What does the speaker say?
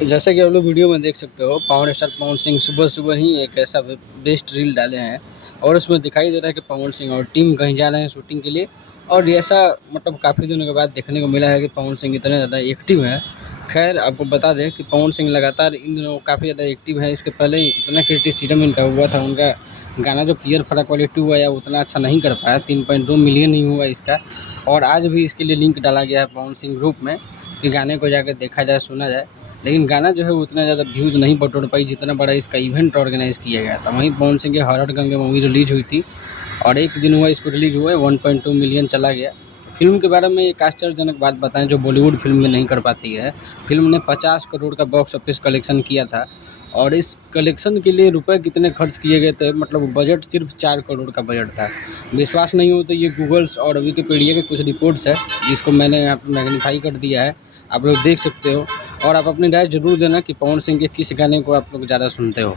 जैसा कि आप लोग वीडियो में देख सकते हो, पावर स्टार पवन सिंह सुबह-सुबह ही एक ऐसा बेस्ट रील डाले हैं और उसमें दिखाई दे रहा है कि पवन सिंह और टीम कहीं जा रहे हैं शूटिंग के लिए। और ये ऐसा मतलब काफ़ी दिनों के बाद देखने को मिला है कि पवन सिंह इतने ज़्यादा एक्टिव हैं। ख़ैर आपको बता दें कि पवन सिंह लगातार इन दिनों काफ़ी ज़्यादा एक्टिव है। इसके पहले इतना क्रिटिसिज़्म इनका हुआ था, उनका गाना जो पियर फर्क वाली 2 आया उतना अच्छा नहीं कर पाया, 3.2 मिलियन ही हुआ इसका। और आज भी इसके लिए लिंक डाला गया है पवन सिंह ग्रुप में कि गाने को जाके देखा जाए, सुना जाए। लेकिन गाना जो है वो उतना ज़्यादा व्यूज़ नहीं बटोर पाई जितना बड़ा इसका इवेंट ऑर्गेनाइज़ किया गया था। वहीं पवन सिंह की हॉरर गंगे मूवी रिलीज़ हुई थी और 1 दिन हुआ इसको रिलीज़ हुए, 1.2 मिलियन चला गया। फ़िल्म के बारे में एक आश्चर्यजनक बात बताएँ जो बॉलीवुड फ़िल्म में नहीं कर पाती है। फ़िल्म ने 50 करोड़ का बॉक्स ऑफिस कलेक्शन किया था और इस कलेक्शन के लिए रुपए कितने खर्च किए गए थे, मतलब बजट सिर्फ़ 4 करोड़ का बजट था। विश्वास नहीं हो तो ये गूगल्स और विकिपीडिया के कुछ रिपोर्ट्स है जिसको मैंने यहाँ पे मैग्नीफाई कर दिया है। आप लोग देख सकते हो और आप अपनी राय ज़रूर देना कि पवन सिंह के किस गाने को आप लोग ज़्यादा सुनते हो।